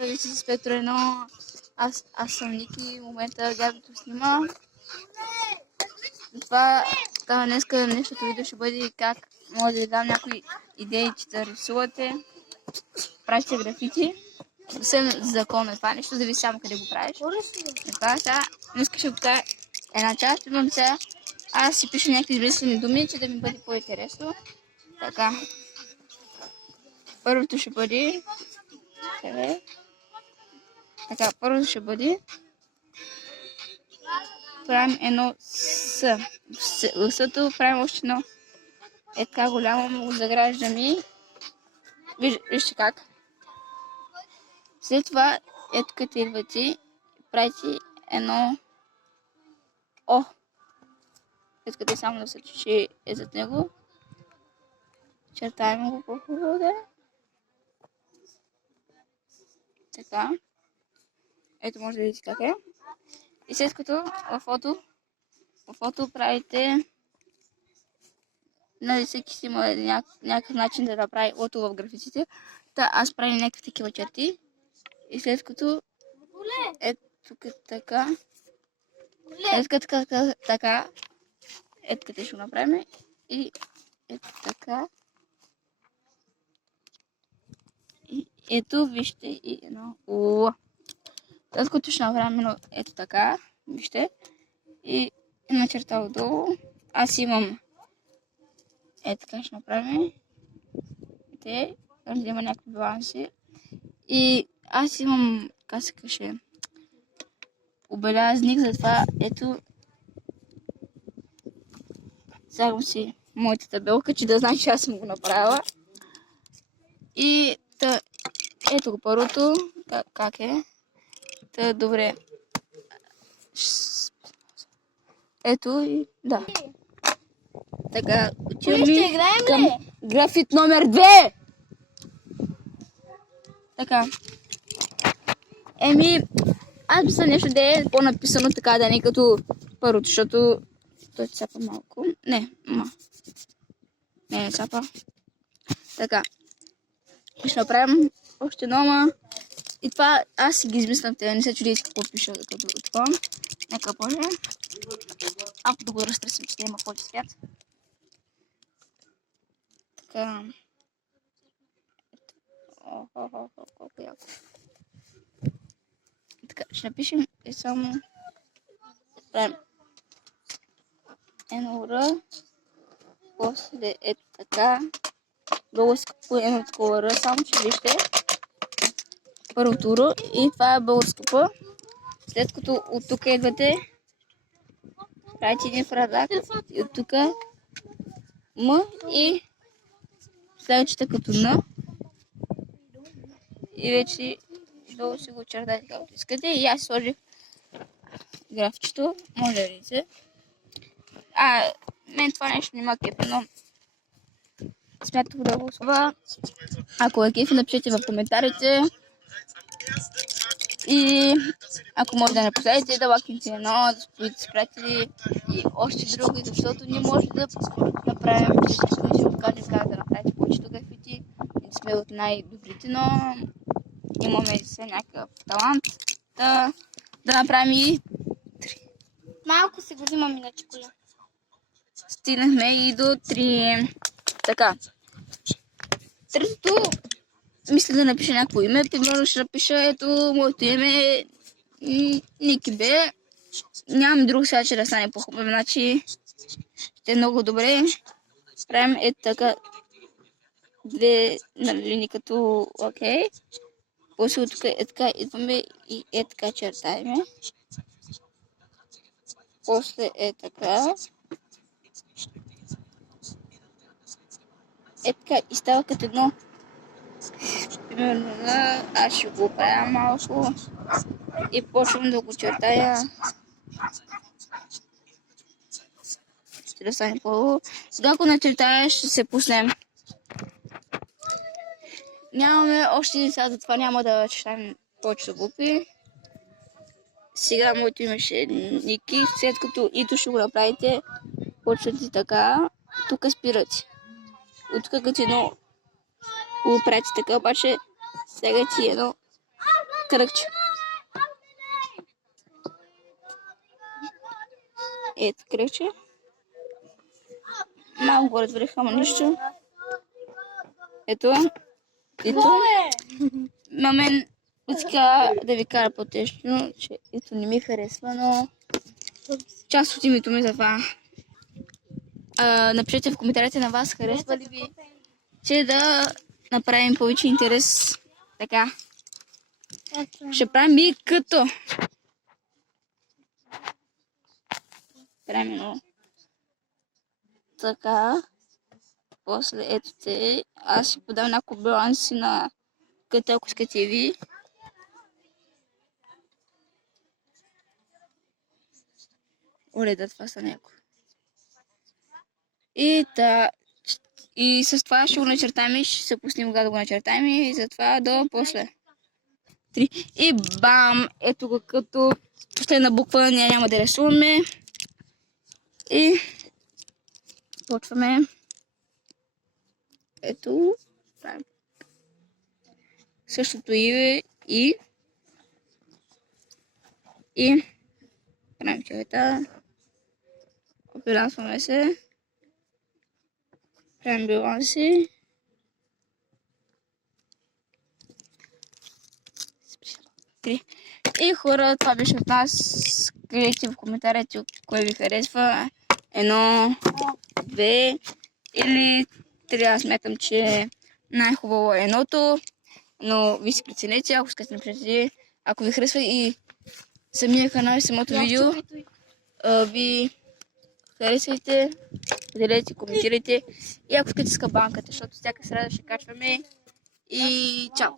Си спектър едно. Аз съм Ники, в момента Габито снима. Това днеска днешното видео ще бъде как може да ви дам някои идеи, че да рисувате, правите графити. Съвсем законно е това нещо, зависи само къде го правиш. Това сега, днеска ще го кажа една част, имам сега. Аз си пиша някакви измислени думи, че да ми бъде по-интересно. Така. Първото ще бъде... Така, първото ще бъде... Правим едно С. В С-то правим още едно. Е така голямо, го заграждаме. Вижте как. След това, ето като идвате, правите едно О. Искате само да се че е зад него. Чертаем го по-хубаво да. Така. Ето може да видите как е. И след като в фото правите, нали всеки си има някакъв начин да направи фото в графиците. Та аз правя някакви такива черти. И след като ето тук така. Ето така. Ето къде ще го направим. И ето така. И ето вижте и едно О. След като ще направим едно ето така. Вижте. И една черта отдолу. Аз имам ето така ще направим. Те, да има някакви баланси. И аз имам, как се каже, обелязник, затова ето слагам си моята табелка, че да знам, че аз съм го направила. И ето го първото, как е. Добре. Ето и да. Така, отиваме към графит номер 2. Така. Аз мисля нещо да е по-написано така, да не като първото, защото той цапа малко. Не цапа. Така. Ще направим още едно, и това аз си ги измислям, те не се чудите какво пиша като това. Нека може. Ако да го разтресим, че има повече свят. Така. Колко яко. Така, ще напишем и само правим едно Р, после е така, българско едно такова Р, само че вижте първото Р и това е българско П. След като от тук идвате, правите един фрадак и от тук М и следващата като Н и вече долу си го чертайте както искате. И аз сложих графчето, може да видите. Мен това нещо няма кефе, но смятах да го слова. Ако е кефе, напишете в коментарите. И ако може да не последите, да лайкнете едно, да споделите с приятели и още други, защото не може да направим всичко. Ще ви покажем как да направите повечето графити. Не сме от най-добрите, но имаме все някакъв талант да направим и 3. Малко се го взимам иначе коля. Стигнахме и до 3. Така. Третото, мисля да напиша някакво име. Примерно ще напиша ето моето име Ники Б. Нямам друг сега, че да стане по-хубаво. Значи ще е много добре. Правим ето така. Две линии като окей. После от тук е така идваме и е така чертаеме. После е така. Е така и става като едно. Примерно аз ще го правя малко и почвам да го чертая. Ще да стане по-хубаво. Сега ако начертая ще се пуснем. Нямаме още един сега, затова няма да чертаем повече глупи. Сега моето име ще е Ники, след като ито ще го направите, почвате така, тук спирате. От тук като едно го правите така, обаче сега ти едно кръгче. Ето кръгче. Малко горе върха, ама нищо. Ето. Ето. Мамен иска да ви кара по-тежно, че ето не ми харесва, но част от името ми за това. Напишете в коментарите на вас, харесва ли ви, че да направим повече интерес. Така. Ще правим и като. Правим едно. Така. После ето те. Аз ще подам няколко баланси на като, ако искате ви. Оле, това са някой. И с това ще го начертаем и ще се пуснем кога да го начертаем и затова до после. 3. И бам! Ето го като последна буква няма да рисуваме. И почваме. Ето. Правим. Същото и правим човека. Опилансваме се. Правим баланси. И хора, това беше от нас. Кажете в коментарите кое ви харесва. 1, 2 или 3. Аз смятам, че най-хубаво е едното. Но ви си преценете, ако искате напишете. Ако ви харесва и самия канал и самото видео, ви харесвайте, поделете, коментирайте и ако искате с кабанката, защото всяка среда ще качваме и чао!